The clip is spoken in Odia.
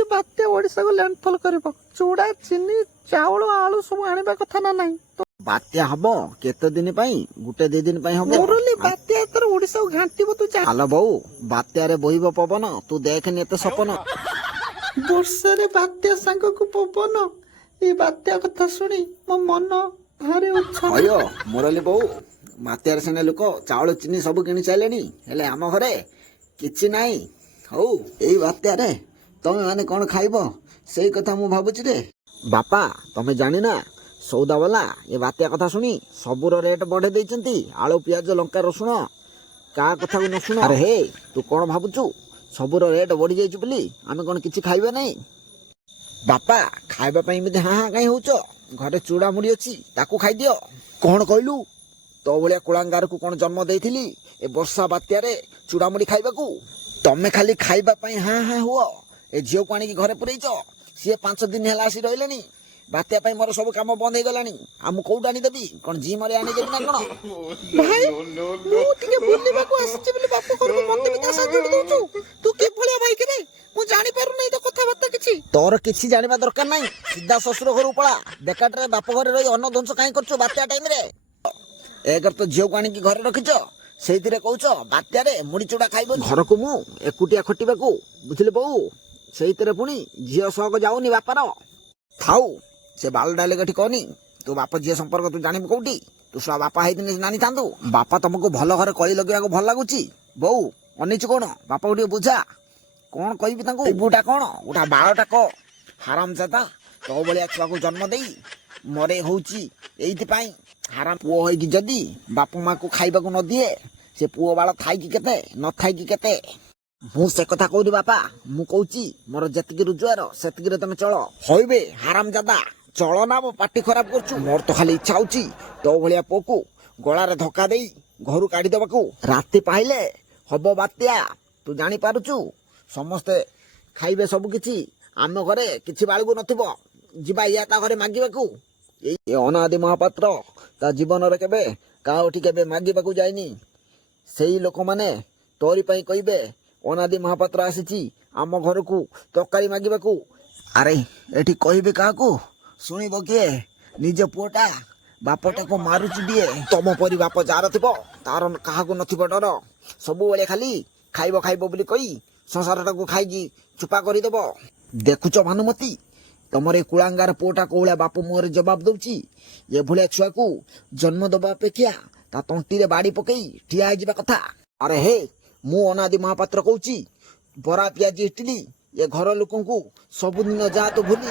କହୁଛି ବାତ୍ୟା ଓଡିଶାକୁ ଲ୍ୟାଣ୍ଡଫଲ କରିବ। ଚୁଡା ଚିନି ଚାଉଳ ଆଳୁ ସବୁ ଆଣିବା କଥା ନା ନାହିଁ। ବାତ୍ୟା ହବ କେତେ ଦିନ ପାଇଁ? ଗୋଟେ ଦି ଦିନ ପାଇଁ ହବ। ମୁରଲି ବାତ୍ୟା ଏଥର ଓଡିଶାକୁ ଘାଣ୍ଟିବ ତୁ ଯା। ହାଲୋ ବୋଉ, ବାତ୍ୟାରେ ବୋହିବ ପବନ, ତୁ ଦେଖେନି ଏତେ ସପନ। ବର୍ଷାରେ ବାତ୍ୟା ସାଙ୍ଗକୁ ପବନ, ଏଇ ବାତ୍ୟା କଥା ଶୁଣି ମୋ ମନ ଭାରି ଉଚ୍ଛନ୍ନ। ହୟ ମୁରଲି ବୋଉ, ବାତ୍ୟାରେ ସିନା ଲୋକ ଚାଉଳ ଚିନି ସବୁ କିଣି ସାରିଲେଣି, ହେଲେ ଆମ ଘରେ କିଛି ନାହିଁ। ହଉ ଏଇ ବାତ୍ୟାରେ ତମେ ମାନେ କଣ ଖାଇବ ସେଇ କଥା ମୁଁ ଭାବୁଛି ରେ। ବାପା ତମେ ଜାଣିନା, ସୌଦାବାଲା ଏ ବାତ୍ୟା କଥା ଶୁଣି ସବୁର ରେଟ୍ ବଢେଇ ଦେଇଛନ୍ତି। ଆଳୁ ପିଆଜ ଲଙ୍କା ରସୁଣ କାହା କଥାକୁ ନ ଶୁଣ। ଆରେ ହେ ତୁ କଣ ଭାବୁଛୁ ସବୁର ରେଟ୍ ବଢି ଯାଇଛି ବୋଲି ଆମେ କଣ କିଛି ଖାଇବା ନାହିଁ? ବାପା ଖାଇବା ପାଇଁ ଏମିତି ହାଁ ହାଁ କାହିଁ ହଉଛ? ଘରେ ଚୁଡ଼ା ମୁଢି ଅଛି, ତାକୁ ଖାଇଦିଅ। କଣ କହିଲୁ? ତୋ ଭଳିଆ କୁଳାଙ୍ଗାରକୁ କଣ ଜନ୍ମ ଦେଇଥିଲି ଏ ବର୍ଷା ବାତ୍ୟାରେ ଚୁଡ଼ାମୁଢି ଖାଇବାକୁ? ତମେ ଖାଲି ଖାଇବା ପାଇଁ ହାଁ ହାଁ ହୁଅ। ଏ ଝିଅକୁ ଆଣିକି ଘରେ ପୁରେଇଛ, ସିଏ 5 ଦିନ ହେଲା ଆସି ରହିଲେଣି। ବାତ୍ୟା ପାଇଁ ମୋର ସବୁ କାମ ବନ୍ଦ ହେଇଗଲାଣି। ଆଉ ମୁଁ କୋଉଠୁ ଆଣିଦେବି? କଣ ଜିମରେ ଆଣିଦେବି ନା କଣ? ଭାଇ ମୁଁ ଟିକେ ବୁଲିବାକୁ ଆସିଛି ବୋଲି ବାପ ଘରକୁ ମତେ ବି ତା ସାଥ ଯୋଡ଼ି ଦଉଛୁ। ତୁ କିଭଳିଆ ଭାଇ କି ରେ? ମୁଁ ଜାଣିପାରୁନି ତ କଥାବାର୍ତ୍ତା କିଛି। ତୋର କିଛି ଜାଣିବା ଦରକାର ନାହିଁ, ସିଧା ଶ୍ୱଶୁର ଘରକୁ ପଳା। ବେକାରଟାରେ ବାପ ଘରେ ରହି ଅନ୍ନ ଧ୍ୱଂସ କାହିଁ କରୁଛୁ ବାତ୍ୟା ଟାଇମରେ? ଏକରେ ତ ଝିଅକୁ ଆଣିକି ଘରେ ରଖିଛ, ସେଇଥିରେ କହୁଛ ବାତ୍ୟାରେ ମୁଢି ଚୁଡା ଖାଇବ। ଘରକୁ ମୁଁ ଏକୁଟିଆ ଖଟିବାକୁ, ବୁଝିଲେ ବୋଉ? ସେଇଥିରେ ପୁଣି ଝିଅ ସହକ ଯାଉନି ବାପାର। ଥାଉ ସେ ବାଳ ଡାଇଲଗ ଏଠି କହନି। ତୁ ବାପ ଝିଅ ସମ୍ପର୍କ ତୁ ଜାଣିବୁ କୋଉଠି? ତୁ ଶଳା ବାପା ହେଇଥିନେ ଜାଣିଥାନ୍ତୁ। ବାପା ତମକୁ ଭଲ ଘରେ କଳି ଲଗେଇବାକୁ ଭଲ ଲାଗୁଛି? ବୋଉ ଅନେଇଛୁ କଣ? ବାପାକୁ ଟିକେ ବୁଝା। କଣ କହିବି ତାଙ୍କୁ? ବୁଟା କଣ ଗୋଟା ବାଳଟା କ ହାରାମଜାଦା। ତୋ ଭଳିଆ ଛୁଆକୁ ଜନ୍ମ ଦେଇ ମରେ ହଉଛି ଏଇଥିପାଇଁ। ହାରାମ ପୁଅ ହେଇକି ଯଦି ବାପ ମାକୁ ଖାଇବାକୁ ନ ଦିଏ, ସେ ପୁଅ ବାଳ ଥାଇକି କେତେ ନଥାଇକି କେତେ। ମୁଁ ସେ କଥା କହୁନି ବାପା, ମୁଁ କହୁଛି ମୋର ଯେତିକି ରୋଜଗାର ସେତିକିରେ ତମେ ଚଳ। ହଇବେ ହାରାମଜାଦା ଚଳ ନା ମୋ ପାଟି ଖରାପ କରୁଛୁ? ମୋର ତ ଖାଲି ଇଚ୍ଛା ହଉଛି ତୋ ଭଳିଆ ପୁଅକୁ ଗଳାରେ ଧକ୍କା ଦେଇ ଘରୁ କାଢିଦବାକୁ। ରାତି ପାଇଲେ ହବ ବାତ୍ୟା, ତୁ ଜାଣିପାରୁଛୁ? ସମସ୍ତେ ଖାଇବେ ସବୁ କିଛି, ଆମ ଘରେ କିଛି ବାଳକୁ ନଥିବ। ଯିବା ୟା ତା ଘରେ ମାଗିବାକୁ। ଏଇ ଅନାଦି ମହାପାତ୍ର ତା ଜୀବନରେ କେବେ କାହାଠି କେବେ ମାଗିବାକୁ ଯାଇନି। ସେଇ ଲୋକମାନେ ତୋରି ପାଇଁ କହିବେ ଅନାଦି ମହାପାତ୍ର ଆସିଛି ଆମ ଘରକୁ ତରକାରୀ ମାଗିବାକୁ। ଆରେ ଏଠି କହିବି କାହାକୁ? ଶୁଣିବ କିଏ? ନିଜ ପୁଅଟା ବାପଟାକୁ ମାରୁଛି ଦିଏ। ତମ ପରି ବାପ ଯାହାର ଥିବ ତାର କାହାକୁ ନଥିବ ଡର। ସବୁବେଳେ ଖାଲି ଖାଇବ ଖାଇବ ବୋଲି କହି ସଂସାରଟାକୁ ଖାଇକି ଚୁପା କରିଦେବ। ଦେଖୁଛ ଭାନୁମତୀ, ତମର ଏ କୁଳାଙ୍ଗାର ପୁଅଟା କୋଉଭଳିଆ ବାପ ମୁହଁରେ ଜବାବ ଦଉଛି। ଏଭଳିଆ ଛୁଆକୁ ଜନ୍ମ ଦେବା ଅପେକ୍ଷା ତା ତଣ୍ଟିରେ ବାଡି ପକେଇ ଠିଆ ହେଇଯିବା କଥା। ଆରେ ହେ ମୁଁ ଅନାଦି ମହାପାତ୍ର କହୁଛି, ବରା ପିଆଜି ଇଟିଲି ଏ ଘର ଲୋକଙ୍କୁ ସବୁଦିନ ଯାହା ତ ଭୁଲି